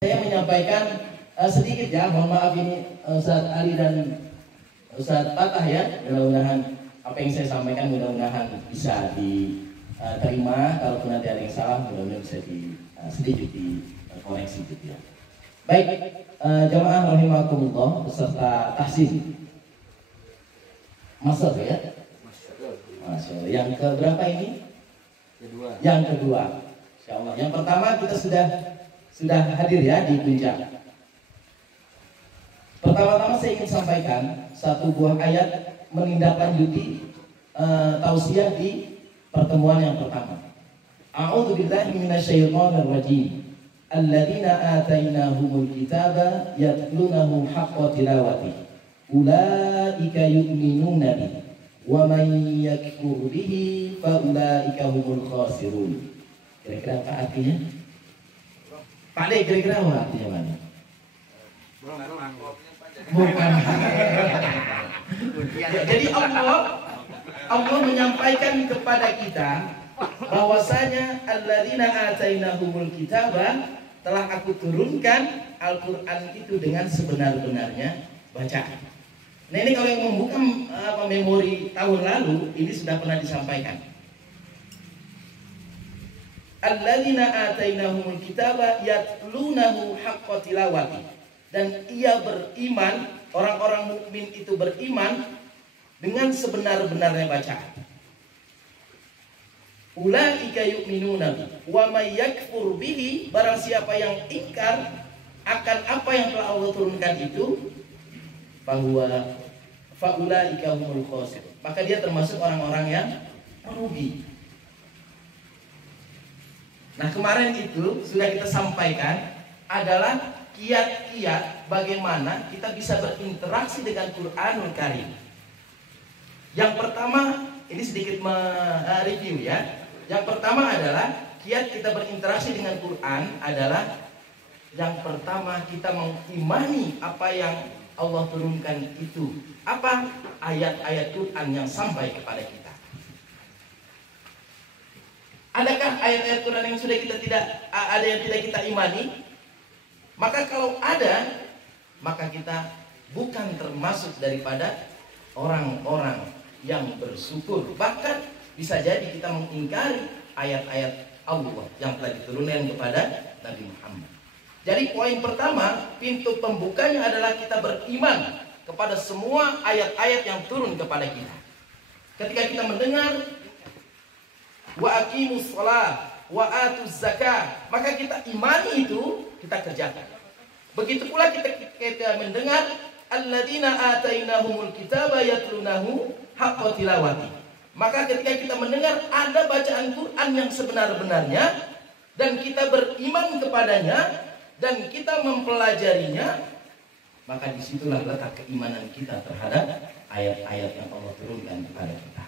Saya menyampaikan sedikit ya, mohon maaf ini Ustadz Ali dan Ustadz Fatah ya. Mudah-mudahan apa yang saya sampaikan mudah-mudahan bisa diterima. Kalaupun nanti ada yang salah, mudah-mudahan bisa sedikit dikoreksi gitu ya. Baik, jamaah rahimakumullah beserta tahsin. Masuk ya? Masuk. Yang keberapa ini? Kedua. Yang kedua. Insyaallah. Yang pertama kita sudah hadir ya di puncak. Pertama-tama saya ingin sampaikan satu buah ayat menindaklanjuti tausiah di pertemuan yang pertama. A'udzubillahi minasyaitonir rajim. Alladzina atainahumul kitaba yatlunahu haqqa tilawati. Ulaika yu'minuna bihi wa man yakfur bihi fa ulaika humul khasirun. Kira-kira apa artinya? Pak De, kira-kira apa artinya mana? Bukan. Jadi Allah menyampaikan kepada kita bahwasanya alladzina atainahumul kitaba, telah aku turunkan Al-Qur'an itu dengan sebenar-benarnya bacaan. Nah ini kalau yang membuka memori tahun lalu ini sudah pernah disampaikan. Alladzina atainahumul kitaba yatlunahu haqqa tilawati, dan ia beriman, orang-orang mukmin itu beriman dengan sebenar-benarnya bacaan. Ulaika yu'minuna bihi wa may yakfur bihi, barang siapa yang ingkar akan apa yang telah Allah turunkan itu, faulaika humul khasirun, maka dia termasuk orang-orang yang merugi. Nah kemarin itu sudah kita sampaikan adalah kiat-kiat bagaimana kita bisa berinteraksi dengan Quranul Karim. Yang pertama, ini sedikit mereview ya. Yang pertama adalah kiat kita berinteraksi dengan Quran adalah yang pertama kita mengimani apa yang Allah turunkan itu. Apa? Ayat-ayat Quran yang sampai kepada kita. Adakah ayat-ayat Quran yang sudah ada yang tidak kita imani? Maka kalau ada, maka kita bukan termasuk daripada orang-orang yang bersyukur. Bahkan bisa jadi kita mengingkari ayat-ayat Allah yang telah diturunkan kepada Nabi Muhammad. Jadi poin pertama, pintu pembukanya adalah kita beriman kepada semua ayat-ayat yang turun kepada kita. Ketika kita mendengar wa aqimus shalah wa atuz zakah, maka kita imani itu, kita kerjakan. Begitu pula kita mendengar alladzina atainahumul kitaba yatlunahu haqqa tilawati, maka ketika kita mendengar ada bacaan Quran yang sebenar-benarnya dan kita beriman kepadanya dan kita mempelajarinya, maka disitulah letak keimanan kita terhadap ayat-ayat yang Allah turunkan kepada kita.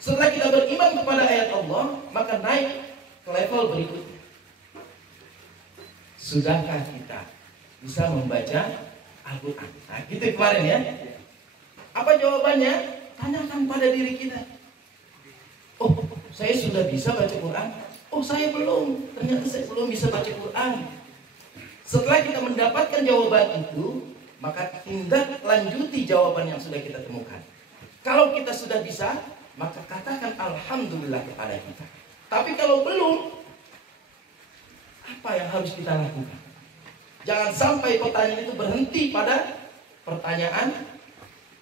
Setelah kita beriman kepada ayat Allah, maka naik ke level berikutnya. Sudahkah kita bisa membaca Al-Quran? Nah, gitu kemarin ya. Apa jawabannya? Tanyakan pada diri kita. Oh, saya sudah bisa baca Quran. Oh, saya belum. Ternyata saya belum bisa baca Quran. Setelah kita mendapatkan jawaban itu, maka tindak lanjuti jawaban yang sudah kita temukan. Kalau kita sudah bisa, maka katakan alhamdulillah kepada kita. Tapi kalau belum, apa yang harus kita lakukan? Jangan sampai pertanyaan itu berhenti pada pertanyaan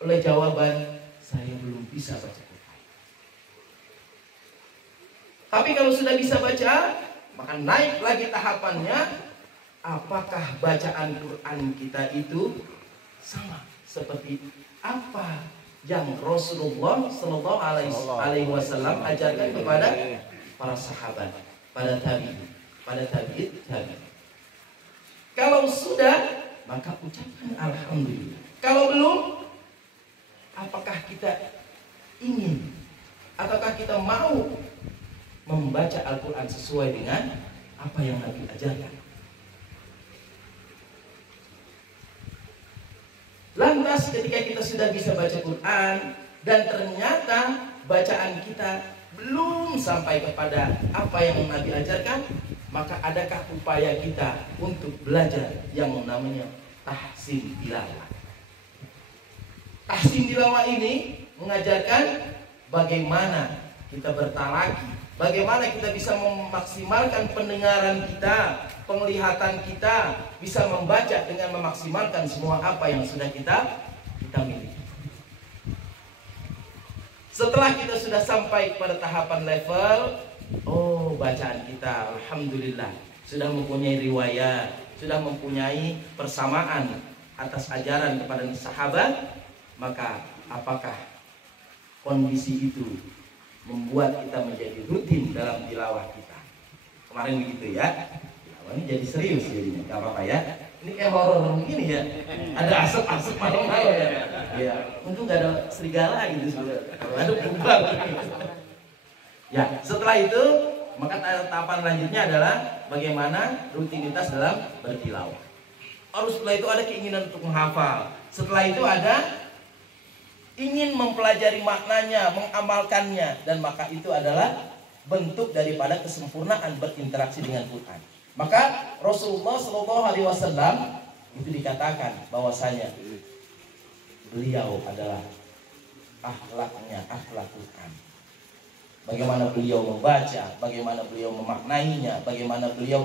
oleh jawaban saya belum bisa baca Quran. Tapi kalau sudah bisa baca, maka naik lagi tahapannya. Apakah bacaan Quran kita itu sama seperti apa yang Rasulullah Shallallahu Alaihi Wasallam ajarkan kepada para sahabat, pada tabi'in. Kalau sudah, maka ucapkan alhamdulillah. Kalau belum, apakah kita ingin ataukah kita mau membaca Al-Quran sesuai dengan apa yang Nabi ajarkan? Lantas ketika kita sudah bisa baca Quran dan ternyata bacaan kita belum sampai kepada apa yang Nabi ajarkan, maka adakah upaya kita untuk belajar yang namanya tahsin tilawah? Tahsin tilawah ini mengajarkan bagaimana kita bertalaki, bagaimana kita bisa memaksimalkan pendengaran kita, penglihatan kita, bisa membaca dengan memaksimalkan semua apa yang sudah kita miliki. Setelah kita sudah sampai pada tahapan level, bacaan kita alhamdulillah sudah mempunyai riwayat, sudah mempunyai persamaan atas ajaran kepada sahabat, maka apakah kondisi itu membuat kita menjadi rutin dalam tilawah kita? Kemarin begitu ya. Tilawah ini jadi serius jadinya, nggak apa-apa ya. Ini kayak horor begini ya. Ada asap-asap malam-malam ya. Ya, untung nggak ada serigala gitu sudah. Kalau ada bubar. Ya, setelah itu maka tahapan lanjutnya adalah bagaimana rutinitas dalam bertilawah. Harus setelah itu ada keinginan untuk menghafal. Setelah itu ada ingin mempelajari maknanya, mengamalkannya, dan maka itu adalah bentuk daripada kesempurnaan berinteraksi dengan Quran. Maka Rasulullah SAW itu dikatakan bahwasanya beliau adalah akhlaknya akhlak Quran. Bagaimana beliau membaca, bagaimana beliau memaknainya, bagaimana beliau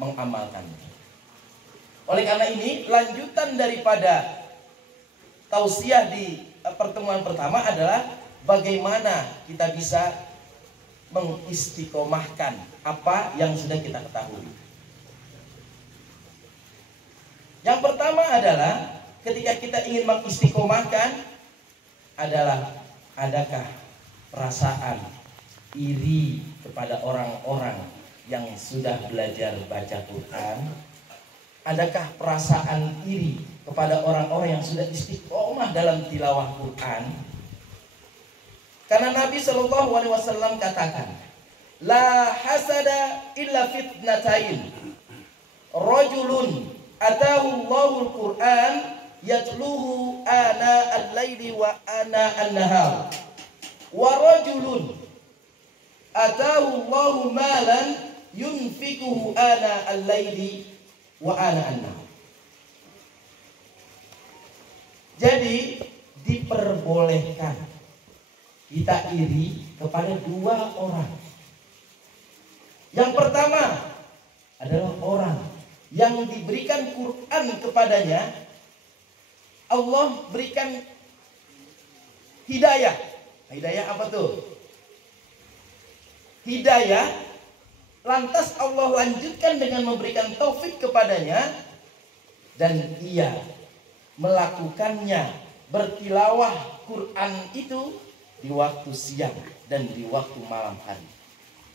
mengamalkannya. Oleh karena ini, lanjutan daripada tausiah di pertemuan pertama adalah bagaimana kita bisa mengistiqomahkan apa yang sudah kita ketahui. Yang pertama adalah ketika kita ingin mengistiqomahkan adalah adakah perasaan iri kepada orang-orang yang sudah belajar baca Quran? Adakah perasaan iri kepada orang-orang yang sudah istiqomah dalam tilawah Quran? Karena Nabi SAW katakan, la hasada illa fitnatain, rajulun atahu Allahul Quran yatluhu ana al-laili wa ana an-nahar, wa rajulun atahu Allahu malan yunfikuhu ana al-laili wa ana an-nahar. Jadi diperbolehkan kita iri kepada dua orang. Yang pertama adalah orang yang diberikan Quran kepadanya, Allah berikan hidayah. Hidayah apa tuh? Hidayah, lantas Allah lanjutkan dengan memberikan taufik kepadanya, dan ia melakukannya, bertilawah Quran itu di waktu siang dan di waktu malam hari.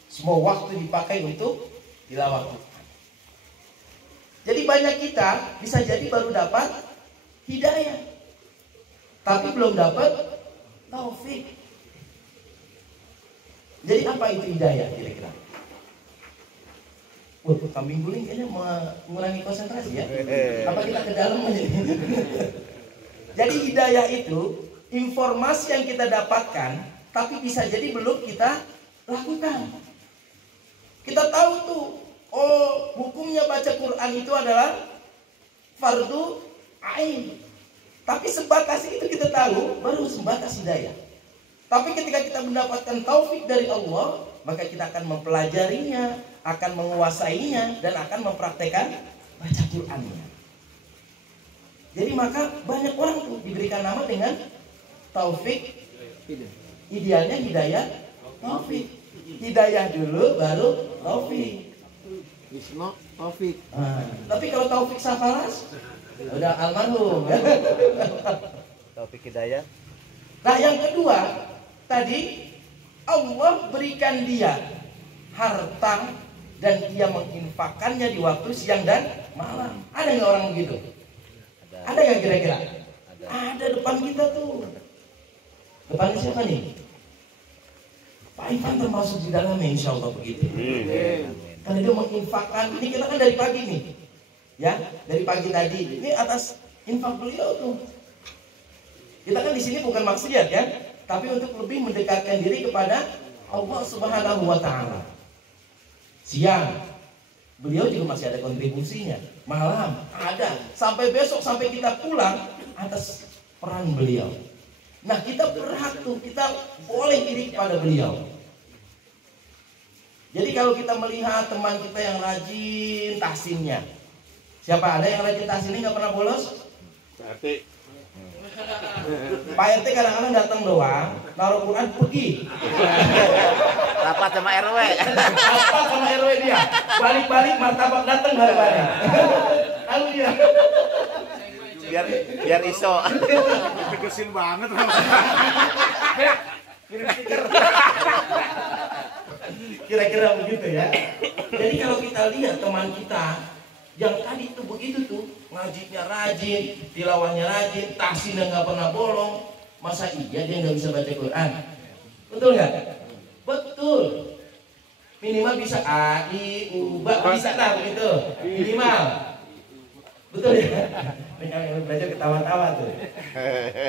Semua waktu dipakai untuk tilawah Quran. Jadi banyak kita bisa jadi baru dapat hidayah, tapi belum dapat taufik. Jadi apa itu hidayah kira-kira? Kambing guling kayaknya mengurangi konsentrasi ya. Apa kita ke dalam aja? Jadi hidayah itu informasi yang kita dapatkan, tapi bisa jadi belum kita lakukan. Kita tahu tuh, hukumnya baca Quran itu adalah fardu ain. Tapi sebatas itu kita tahu, baru sebatas hidayah. Tapi ketika kita mendapatkan taufik dari Allah, maka kita akan mempelajarinya, akan menguasainya, dan akan mempraktekkan baca Qurannya. Jadi maka banyak orang tuh diberikan nama dengan taufik. Idealnya hidayah taufik. Hidayah dulu baru taufik. Wisno taufik. Tapi kalau taufik safalas udah almarhum. Taufik hidayah. Nah yang kedua tadi, Allah berikan dia harta dan dia menginfakkannya di waktu siang dan malam. Ada nggak orang begitu? Ada nggak kira-kira? Ada depan kita tuh. Depannya siapa nih? Pak Ivan termasuk di dalamnya, insya Allah begitu. Karena dia menginfakkan. Ini kita kan dari pagi nih, ya, dari pagi tadi. Ini atas infak beliau tuh. Kita kan di sini bukan maksiat ya, tapi untuk lebih mendekatkan diri kepada Allah Subhanahu Wa Taala. Siang beliau juga masih ada kontribusinya. Malam ada, sampai besok, sampai kita pulang atas peran beliau. Nah, kita berhak tuh, kita boleh iri kepada beliau. Jadi kalau kita melihat teman kita yang rajin tahsinnya, siapa ada yang rajin tahsinnya nggak pernah bolos? Pak RT kadang-kadang datang doang, naruh Quran pergi. Rapat sama RW. Rapat sama RW dia. Balik-balik martabak datang balik-balik. Lalu dia. Biar iso. Tegesin banget. Kira-kira begitu ya. Jadi kalau kita lihat teman kita yang tadi itu begitu tuh, ngajinya rajin, tilawahnya rajin, tahsinnya nggak pernah bolong, masa iya dia nggak bisa baca Quran? Betul nggak? Betul. Minimal bisa A, I, U, B, bisa lah begitu. Minimal. Betul ya? Yang belajar ketawa-tawa tuh.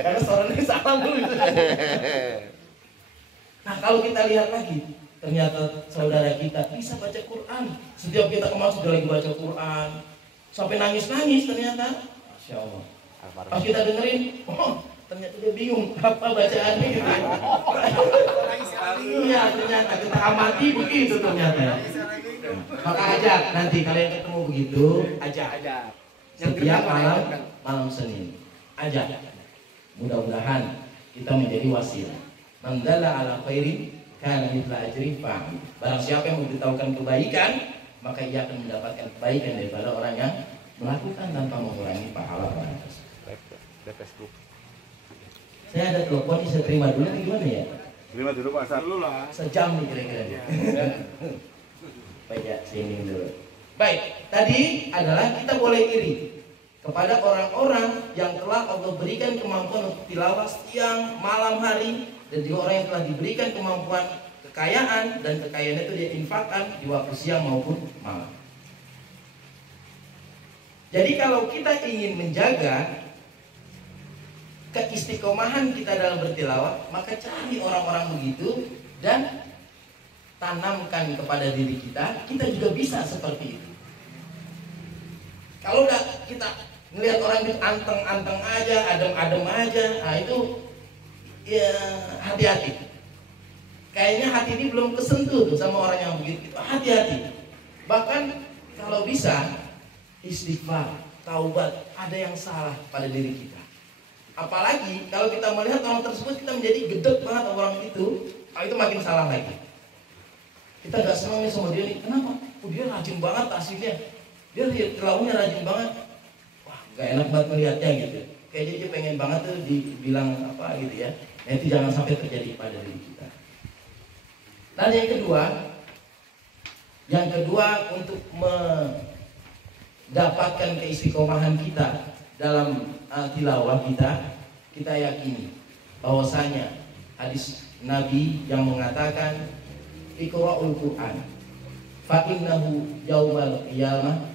Karena suaranya salah dulu. Nah kalau kita lihat lagi, ternyata saudara kita bisa baca Quran. Setiap kita ke masjid lagi baca Quran, sampai nangis-nangis ternyata. Masya Allah. Pas kita dengerin, oh ternyata dia bingung apa bacaannya gitu. Iya ternyata kita amati begitu ternyata. Maka ajak nanti kalian ketemu begitu, ajak. Setiap malam Senin, ajak. Mudah-mudahan kita menjadi wasilah. Mandala ala khairin kana mithla ajri fa'il. Barang siapa yang memberitahukan kebaikan, maka ia akan mendapatkan kebaikan daripada orang yang melakukan tanpa mengurangi pahala orang tersebut. Facebook. Saya ada telepon nih, saya terima dulu gimana ya? Terima dulu Pak Asad. Dulu lah. Sejam nih kira-kira. Baik ya, sini dulu. Baik, tadi adalah kita boleh iri kepada orang-orang yang telah Allah berikan kemampuan untuk tilawah siang, malam, hari, dan juga orang yang telah diberikan kemampuan kekayaan, dan kekayaannya itu dia infakkan di waktu siang maupun malam. Jadi kalau kita ingin menjaga keistiqomahan kita dalam bertilawah, maka cari orang-orang begitu dan tanamkan kepada diri kita, kita juga bisa seperti itu. Kalau udah kita ngelihat orang itu anteng-anteng aja, adem-adem aja, nah itu ya hati-hati. Kayaknya hati ini belum kesentuh tuh sama orang yang begitu. Hati-hati. Bahkan kalau bisa istighfar, taubat, ada yang salah pada diri kita. Apalagi kalau kita melihat orang tersebut kita menjadi gedek banget orang itu makin salah lagi. Kita nggak senang nih sama dia nih. Kenapa? Oh, dia rajin banget hasilnya. Dia tilawahnya rajin banget. Wah, nggak enak banget melihatnya gitu. Kayaknya dia pengen banget tuh dibilang apa gitu ya. Nah, itu jangan sampai terjadi pada diri kita. Dan yang kedua untuk mendapatkan keistiqomahan kita dalam tilawah kita yakini bahwasanya hadis Nabi yang mengatakan Iqra'ul Qur'an fa innahu yaumal qiyamah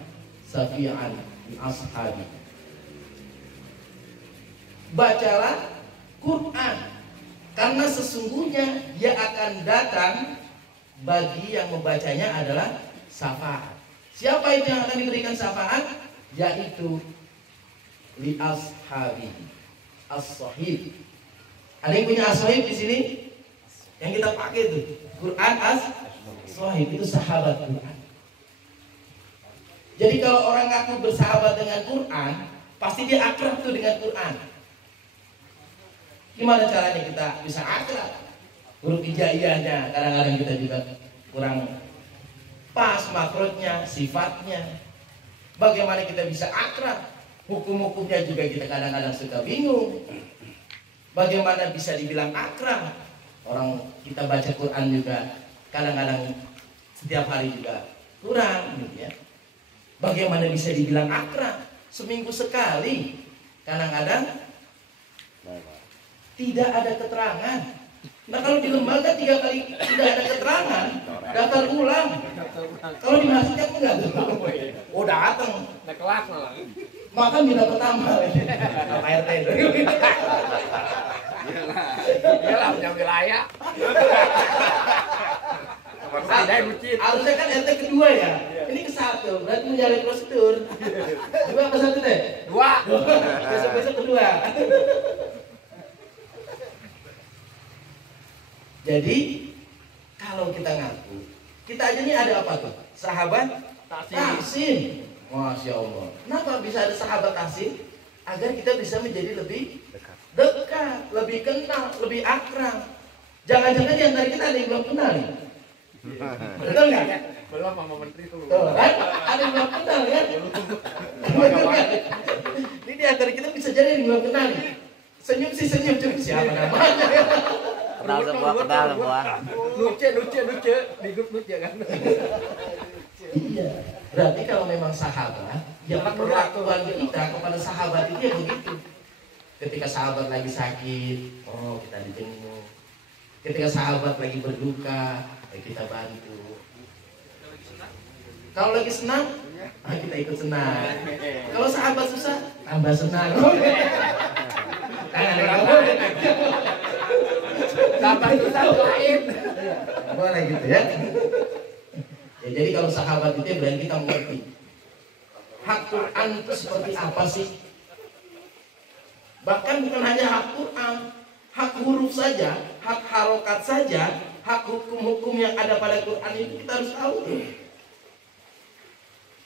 safi'an li ashabi. Bacalah Quran karena sesungguhnya dia akan datang bagi yang membacanya adalah syafaat. Siapa itu yang akan diberikan syafaat? Yaitu li ashabi. As-sahih. Ada yang punya as-sahih di sini? Yang kita pakai itu Quran as-sahih, itu sahabat Quran. Jadi kalau orang ngaku bersahabat dengan Quran, pasti dia akrab tuh dengan Quran. Gimana caranya kita bisa akrab? Huruf hijaiyahnya kadang-kadang kita juga kurang pas, makrotnya, sifatnya. Bagaimana kita bisa akrab? Hukum-hukumnya juga kita kadang-kadang suka bingung. Bagaimana bisa dibilang akrab? Orang kita baca Quran juga kadang-kadang setiap hari juga kurang gitu ya. Bagaimana bisa dibilang akrab? Seminggu sekali kadang-kadang tidak ada keterangan. Nah kalau di lembaga 3 kali tidak ada keterangan, daftar ulang. Kalau di masjid kan enggak tuh. Oh datang. Kelas malah. Makan minta pertama. Sama RT itu. Iyalah punya wilayah. Harusnya Harusnya kan RT kedua ya. Ini ke satu, berarti menjalani prosedur. 2 apa 1 teh? 2. Besok-besok kedua. Jadi kalau kita ngaku, kita aja nih ada apa tuh? Sahabat Tahsin. Masya Allah. Kenapa bisa ada sahabat Tahsin? Agar kita bisa menjadi lebih dekat, lebih kenal, lebih akrab. Jangan-jangan di antara kita ada yang belum kenal nih. Betul nggak? Belum sama menteri itu. Tuh kan? Ada yang belum kenal kan? Ini di antara kita bisa jadi yang belum kenal nih. Senyum sih senyum, cuma siapa namanya? Kenal semua. Nuce di grup nuce kan. Iya. Berarti kalau memang sahabat, ya perlakuan kita kepada sahabat itu ya begitu. Ketika sahabat lagi sakit, oh kita dijenguk. Ketika sahabat lagi berduka, ya kita bantu. Kalau lagi senang, kita ikut senang. Kalau sahabat susah, tambah senang. Dapat susah lain. Boleh gitu ya. Ya, jadi kalau sahabat itu berarti kita mengerti hak Quran itu seperti apa sih? Bahkan bukan hanya hak Quran, hak huruf saja, hak harokat saja, hak hukum-hukum yang ada pada Quran itu kita harus tahu.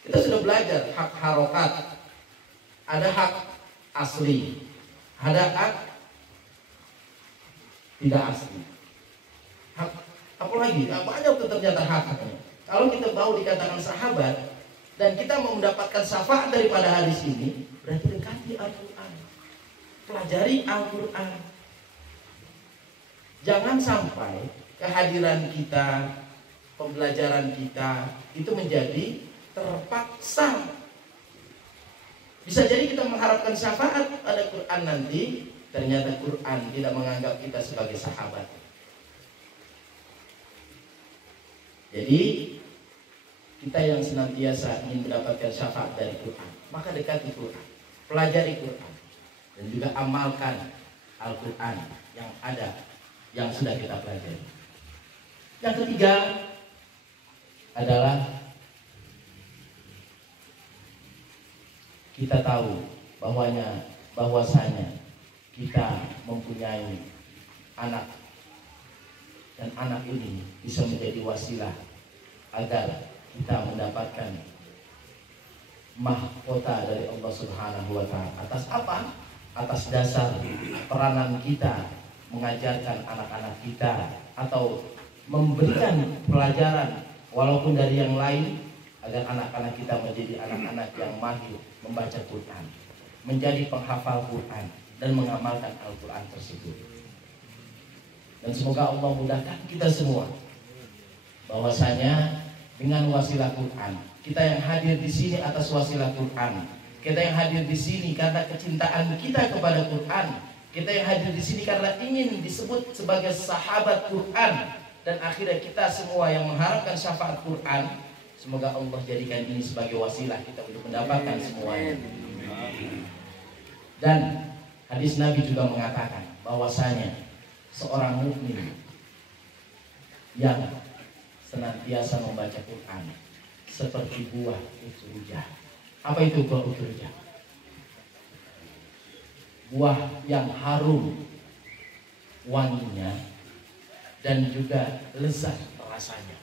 Kita sudah belajar hak harokat, ada hak asli, ada hak tidak asli. Hak apa lagi? Banyak tuh ternyata haknya. Kalau kita mau dikatakan sahabat dan kita mau mendapatkan syafaat daripada hadis ini, berarti dekati Al-Quran, pelajari Al-Quran. Jangan sampai kehadiran kita, pembelajaran kita itu menjadi terpaksa. Bisa jadi kita mengharapkan syafaat pada Quran nanti, ternyata Quran tidak menganggap kita sebagai sahabat. Jadi kita yang senantiasa ingin mendapatkan syafaat dari Quran, maka dekati Quran, pelajari Quran, dan juga amalkan Al-Quran yang ada, yang sudah kita pelajari. Yang ketiga adalah kita tahu bahwasanya kita mempunyai anak, dan anak ini bisa menjadi wasilah agar kita mendapatkan mahkota dari Allah Subhanahu wa Ta'ala. Atas apa? Atas dasar peranan kita mengajarkan anak-anak kita atau memberikan pelajaran walaupun dari yang lain, agar anak-anak kita menjadi anak-anak yang mahir membaca Quran, menjadi penghafal Quran dan mengamalkan Al-Quran tersebut. Dan semoga Allah mudahkan kita semua bahwasanya dengan wasilah Quran, kita yang hadir di sini atas wasilah Quran, kita yang hadir di sini karena kecintaan kita kepada Quran, kita yang hadir di sini karena ingin disebut sebagai sahabat Quran, dan akhirnya kita semua yang mengharapkan syafaat Quran, semoga Allah jadikan ini sebagai wasilah kita untuk mendapatkan semuanya. Dan hadis Nabi juga mengatakan bahwasanya seorang mukmin yang senantiasa membaca Quran seperti buah utrujah. Apa itu buah utrujah? Buah yang harum wanginya dan juga lezat rasanya.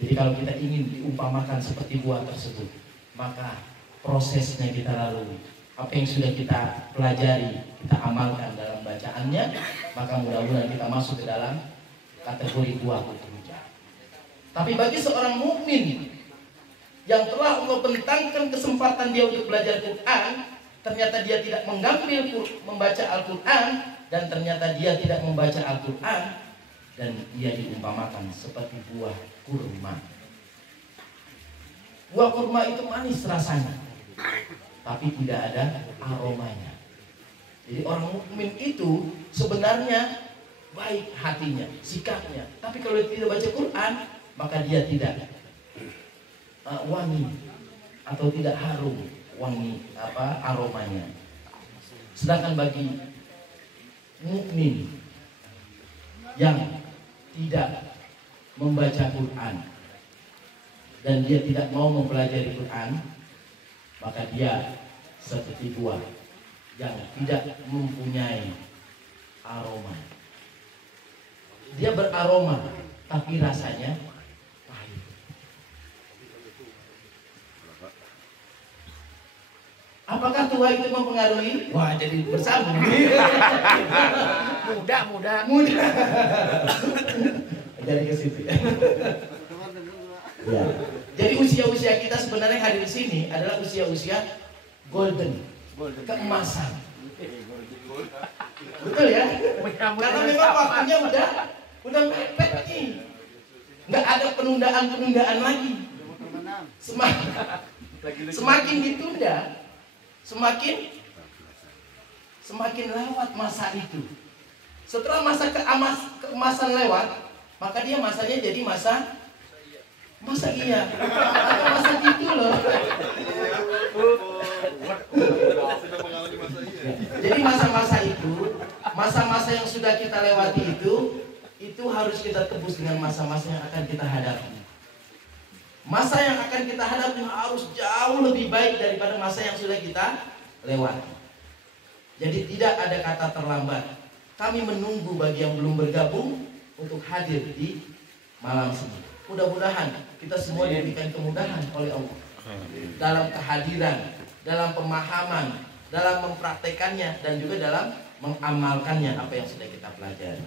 Jadi kalau kita ingin diumpamakan seperti buah tersebut, maka prosesnya kita lalui. Apa yang sudah kita pelajari, kita amalkan dalam bacaannya, maka mudah-mudahan kita masuk ke dalam kategori buah utrujah. Tapi bagi seorang mukmin yang telah Allah bentangkan kesempatan dia untuk belajar Quran, ternyata dia tidak mengambil membaca Al-Quran, dan ternyata dia tidak membaca Al-Quran, dan dia diumpamakan seperti buah kurma. Buah kurma itu manis rasanya, tapi tidak ada aromanya. Jadi orang mukmin itu sebenarnya baik hatinya, sikapnya, tapi kalau dia tidak baca Quran, maka dia tidak wangi atau tidak harum wangi aromanya. Sedangkan bagi mukmin yang tidak membaca Quran, dan dia tidak mau mempelajari Quran, maka dia seperti buah yang tidak mempunyai aroma. Dia beraroma, tapi rasanya pahit. Apakah tua itu mempengaruhi? Wah, jadi bersambung. Muda. Jadi ke situ. Ya. Jadi usia-usia kita sebenarnya hadir di sini adalah usia-usia golden, keemasan. Betul ya? Karena memang waktunya udah mepet nih. Nggak ada penundaan lagi. Semakin ditunda, semakin lewat masa itu. Setelah masa keemasan lewat, maka dia masanya jadi masa iya atau masa gitu loh. Jadi masa-masa itu, masa-masa yang sudah kita lewati itu harus kita tebus dengan masa-masa yang akan kita hadapi. Masa yang akan kita hadapi harus jauh lebih baik daripada masa yang sudah kita lewati. Jadi tidak ada kata terlambat. Kami menunggu bagi yang belum bergabung untuk hadir di malam ini. Mudah-mudahan kita semua diberikan kemudahan oleh Allah dalam kehadiran, dalam pemahaman, dalam mempraktekannya, dan juga dalam mengamalkannya apa yang sudah kita pelajari.